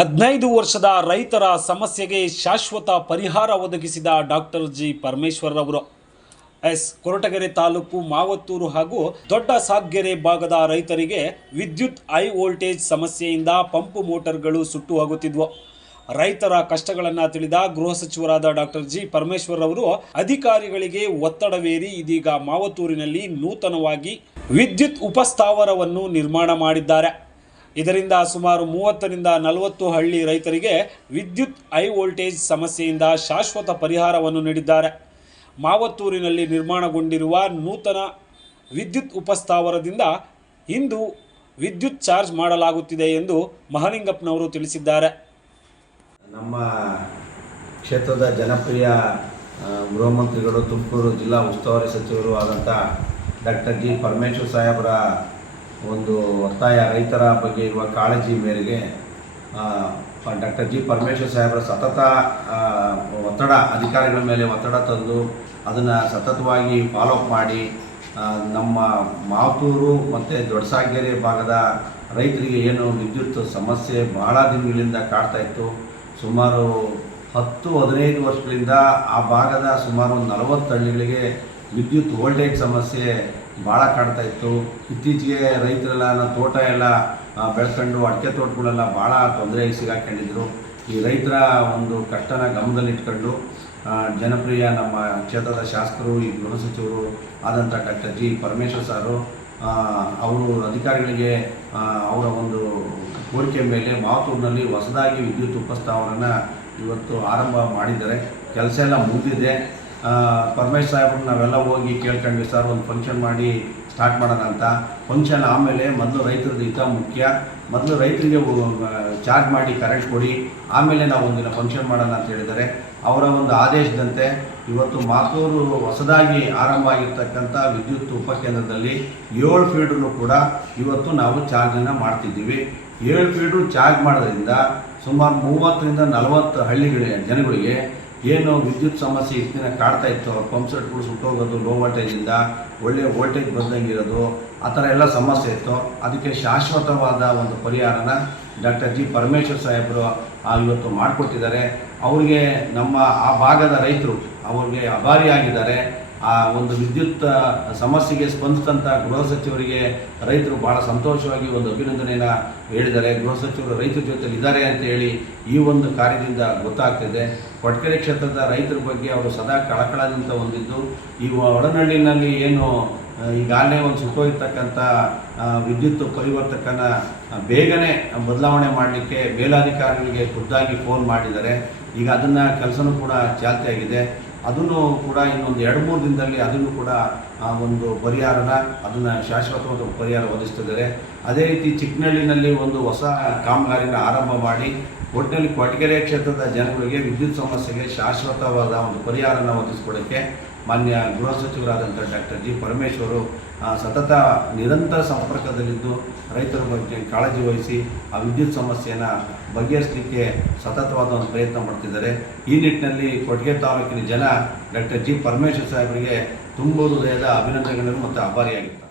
15 ವರ್ಷದ ರೈತರ ಸಮಸ್ಯೆಗೆ ಶಾಶ್ವತ ಪರಿಹಾರ ಒದಗಿಸಿದ ಡಾಕ್ಟರ್ ಜಿ ಪರಮೇಶ್ವರ್ ಅವರು ಕೊರಟಗೆರೆ ತಾಲೂಕು ಮಾವತ್ತೂರು ಹಾಗೂ ದೊಡ್ಡ ಸಾಗ್ಗೆರೆ ಭಾಗದ ರೈತರಿಗೆ ವಿದ್ಯುತ್ ಹೈ ವೋಲ್ಟೇಜ್ ಸಮಸ್ಯೆಯಿಂದ ಪಂಪ್ ಮೋಟಾರ್ಗಳು ಸುಟ್ಟು ಹೋಗುತ್ತಿದ್ವು. ರೈತರ ಕಷ್ಟಗಳನ್ನು ತಿಳಿದ ಗೃಹ ಸಚಿವರಾದ ಡಾಕ್ಟರ್ ಜಿ ಪರಮೇಶ್ವರ್ ಅವರು ಅಧಿಕಾರಿಗಳಿಗೆ ಒತ್ತಡವೇರಿ ಇದೀಗ ಮಾವತ್ತೂರಿನಲ್ಲಿ ನೂತನವಾಗಿ ವಿದ್ಯುತ್ ಉಪಸ್ಥಾವರವನ್ನು ನಿರ್ಮಾಣ ಮಾಡಿದ್ದಾರೆ. ಇದರಿಂದ ಸುಮಾರು 30ರಿಂದ 40 ಹಳ್ಳಿ ರೈತರಿಗೆ ವಿದ್ಯುತ್ ಹೈ ವೋಲ್ಟೇಜ್ ಸಮಸ್ಯೆಯಿಂದ ಶಾಶ್ವತ ಪರಿಹಾರವನ್ನು ನೀಡಿದ್ದಾರೆ. ಮಾವತ್ತೂರಿನಲ್ಲಿ ನಿರ್ಮಾಣಗೊಂಡಿರುವ ನೂತನ ವಿದ್ಯುತ್ ಉಪಸ್ಥಾವರದಿಂದ ಇಂದು ವಿದ್ಯುತ್ ಚಾರ್ಜ್ ಮಾಡಲಾಗುತ್ತಿದೆ ಎಂದು ಮಹಲಿಂಗಪ್ಪನವರು ತಿಳಿಸಿದ್ದಾರೆ. ನಮ್ಮ ಕ್ಷೇತ್ರದ ಜನಪ್ರಿಯ ಗೃಹ ಮಂತ್ರಿಗಳು, ತುಮಕೂರು ಜಿಲ್ಲಾ ಉಸ್ತುವಾರಿ ಸಚಿವರು ಆದಂಥ ಡಾಕ್ಟರ್ ಜಿ ಪರಮೇಶ್ವರ್ ಸಾಹೇಬರ ಒಂದು ಒತ್ತಾಯ, ರೈತರ ಬಗ್ಗೆ ಇರುವ ಕಾಳಜಿ ಮೇರೆಗೆ ಡಾಕ್ಟರ್ ಜಿ ಪರಮೇಶ್ವರ್ ಸಾಹೇಬರ ಸತತ ಒತ್ತಡ, ಅಧಿಕಾರಿಗಳ ಮೇಲೆ ಒತ್ತಡ ತಂದು ಅದನ್ನು ಸತತವಾಗಿ ಫಾಲೋಅಪ್ ಮಾಡಿ ನಮ್ಮ ಮಾವತ್ತೂರು ಮತ್ತು ದೊಡ್ಡಸಾಗ್ಗೆರೆ ಭಾಗದ ರೈತರಿಗೆ ಏನು ವಿದ್ಯುತ್ ಸಮಸ್ಯೆ ಬಹಳ ದಿನಗಳಿಂದ ಕಾಡ್ತಾ ಇತ್ತು. ಸುಮಾರು 10-15 ವರ್ಷಗಳಿಂದ ಆ ಭಾಗದ ಸುಮಾರು 40 ಹಳ್ಳಿಗಳಿಗೆ ವಿದ್ಯುತ್ ವೋಲ್ಟೇಜ್ ಸಮಸ್ಯೆ ಭಾಳ ಕಾಡ್ತಾ ಇತ್ತು. ಇತ್ತೀಚೆಗೆ ರೈತರೆಲ್ಲ ತೋಟ ಎಲ್ಲ ಬೆಳ್ಕೊಂಡು ಅಡಿಕೆ ತೋಟಗಳೆಲ್ಲ ಭಾಳ ತೊಂದರೆಗೆ ಸಿಗಾಕೊಂಡಿದ್ರು. ಈ ರೈತರ ಒಂದು ಕಷ್ಟನ ಗಮನದಲ್ಲಿಟ್ಕೊಂಡು ಜನಪ್ರಿಯ ನಮ್ಮ ಕ್ಷೇತ್ರದ ಶಾಸಕರು, ಈ ಗೃಹ ಸಚಿವರು ಆದಂಥ ಡಾಕ್ಟರ್ ಜಿ ಪರಮೇಶ್ವರ್ ಸಾರು ಅವರು ಅಧಿಕಾರಿಗಳಿಗೆ ಅವರ ಒಂದು ಕೋರಿಕೆ ಮೇಲೆ ಮಾವತ್ತೂರಿನಲ್ಲಿ ಹೊಸದಾಗಿ ವಿದ್ಯುತ್ ಉಪಸ್ಥಾವರನ ಇವತ್ತು ಆರಂಭ ಮಾಡಿದ್ದಾರೆ. ಕೆಲಸ ಎಲ್ಲ ಮುಗಿದಿದೆ. ಪರಮೇಶ್ವರ್ ಸಾಹೇಬ್ರನ್ನ ನಾವೆಲ್ಲ ಹೋಗಿ ಕೇಳ್ಕೊಂಡ್ವಿ, ಸರ್ ಒಂದು ಫಂಕ್ಷನ್ ಮಾಡಿ ಸ್ಟಾರ್ಟ್ ಮಾಡೋಣ ಅಂತ. ಫಂಕ್ಷನ್ ಆಮೇಲೆ ಮೊದಲು ರೈತರದ್ದು ಹಿತ ಮುಖ್ಯ, ಮೊದಲು ರೈತರಿಗೆ ಚಾರ್ಜ್ ಮಾಡಿ ಕರೆಂಟ್ ಕೊಡಿ, ಆಮೇಲೆ ನಾವು ಒಂದಿನ ಫಂಕ್ಷನ್ ಮಾಡೋಣ ಅಂತ ಹೇಳಿದ್ದಾರೆ. ಅವರ ಒಂದು ಆದೇಶದಂತೆ ಇವತ್ತು ಮಾತೂರು ಹೊಸದಾಗಿ ಆರಂಭ ಆಗಿರ್ತಕ್ಕಂಥ ವಿದ್ಯುತ್ ಉಪಕೇಂದ್ರದಲ್ಲಿ 7 ಫೀಡ್ರೂ ಕೂಡ ಇವತ್ತು ನಾವು ಚಾರ್ಜನ್ನು ಮಾಡ್ತಿದ್ದೀವಿ. 7 ಫೀಡ್ರು ಚಾರ್ಜ್ ಮಾಡೋದ್ರಿಂದ ಸುಮಾರು 30ರಿಂದ 40 ಹಳ್ಳಿಗಳಿಗೆ ಜನಗಳಿಗೆ ಏನು ವಿದ್ಯುತ್ ಸಮಸ್ಯೆ ಇಷ್ಟು ದಿನ ಕಾಡ್ತಾ ಇತ್ತು, ಪಂಪ್ ಸೆಟ್ಗಳು ಸುಟ್ಟೋಗೋದು, ಲೋ ವೋಲ್ಟೇಜಿಂದ ಒಳ್ಳೆಯ ವೋಲ್ಟೇಜ್ ಬಂದಂಗಿರೋದು, ಆ ಥರ ಎಲ್ಲ ಸಮಸ್ಯೆ ಇತ್ತು. ಅದಕ್ಕೆ ಶಾಶ್ವತವಾದ ಒಂದು ಪರಿಹಾರನ ಡಾಕ್ಟರ್ ಜಿ ಪರಮೇಶ್ವರ್ ಸಾಹೇಬರು ಇವತ್ತು ಮಾಡಿಕೊಟ್ಟಿದ್ದಾರೆ. ಅವರಿಗೆ ನಮ್ಮ ಆ ಭಾಗದ ರೈತರು ಅವ್ರಿಗೆ ಆಭಾರಿಯಾಗಿದ್ದಾರೆ. ಆ ಒಂದು ವಿದ್ಯುತ್ ಸಮಸ್ಯೆಗೆ ಸ್ಪಂದಿಸಿದಂಥ ಗೃಹ ಸಚಿವರಿಗೆ ರೈತರು ಭಾಳ ಸಂತೋಷವಾಗಿ ಒಂದು ಅಭಿನಂದನೆಯನ್ನು ಹೇಳಿದ್ದಾರೆ. ಗೃಹ ಸಚಿವರು ರೈತರ ಜೊತೆಲಿ ಇದ್ದಾರೆ ಅಂತ ಹೇಳಿ ಈ ಒಂದು ಕಾರ್ಯದಿಂದ ಗೊತ್ತಾಗ್ತಿದೆ. ಕೊರಟಗೆರೆ ಕ್ಷೇತ್ರದ ರೈತರ ಬಗ್ಗೆ ಅವರು ಸದಾ ಕಳಕಳದಿಂದ ಹೊಂದಿದ್ದು, ಈ ಒಡನಹಳ್ಳಿನಲ್ಲಿ ಏನು ಈಗಾಗಲೇ ಒಂದು ಸುಟ್ಟೋಗಿರ್ತಕ್ಕಂಥ ವಿದ್ಯುತ್ ಪರಿವರ್ತಕನ ಬೇಗನೆ ಬದಲಾವಣೆ ಮಾಡಲಿಕ್ಕೆ ಮೇಲಾಧಿಕಾರಿಗಳಿಗೆ ಖುದ್ದಾಗಿ ಫೋನ್ ಮಾಡಿದ್ದಾರೆ. ಈಗ ಅದನ್ನು ಕೆಲಸನೂ ಕೂಡ ಚಾಲ್ತಿಯಾಗಿದೆ. ಅದನ್ನು ಕೂಡ ಇನ್ನೊಂದು 2-3 ದಿನದಲ್ಲಿ ಅದನ್ನು ಕೂಡ ಒಂದು ಪರಿಹಾರನ ಅದನ್ನು ಶಾಶ್ವತವಾದ ಪರಿಹಾರ ಒದಗಿಸ್ತಿದ್ದಾರೆ. ಅದೇ ರೀತಿ ಚಿಕ್ಕನಹಳ್ಳಿನಲ್ಲಿ ಒಂದು ಹೊಸ ಕಾಮಗಾರಿನ ಆರಂಭ ಮಾಡಿ ಒಟ್ಟಿನಲ್ಲಿ ಕೊರಟಗೆರೆ ಕ್ಷೇತ್ರದ ಜನಗಳಿಗೆ ವಿದ್ಯುತ್ ಸಮಸ್ಯೆಗೆ ಶಾಶ್ವತವಾದ ಒಂದು ಪರಿಹಾರನ ಒದಗಿಸ್ಕೊಡೋಕ್ಕೆ ಮಾನ್ಯ ಗೃಹ ಸಚಿವರಾದಂಥ ಡಾಕ್ಟರ್ ಜಿ ಪರಮೇಶ್ವರು ಸತತ ನಿರಂತರ ಸಂಪರ್ಕದಲ್ಲಿದ್ದು ರೈತರ ಬಗ್ಗೆ ಕಾಳಜಿ ವಹಿಸಿ ಆ ವಿದ್ಯುತ್ ಸಮಸ್ಯೆಯನ್ನು ಬಗೆಹರಿಸಲಿಕ್ಕೆ ಸತತವಾದ ಒಂದು ಪ್ರಯತ್ನ ಮಾಡ್ತಿದ್ದಾರೆ. ಈ ನಿಟ್ಟಿನಲ್ಲಿ ಕೊರಟಗೆರೆ ತಾಲೂಕಿನ ಜನ ಡಾಕ್ಟರ್ ಜಿ ಪರಮೇಶ್ವರ್ ಸಾಹೇಬರಿಗೆ ತುಂಬ ಹೃದಯದ ಅಭಿನಂದನೆಗಳನ್ನು ಮತ್ತು ಆಭಾರಿಯಾಗಿದ್ದಾರೆ.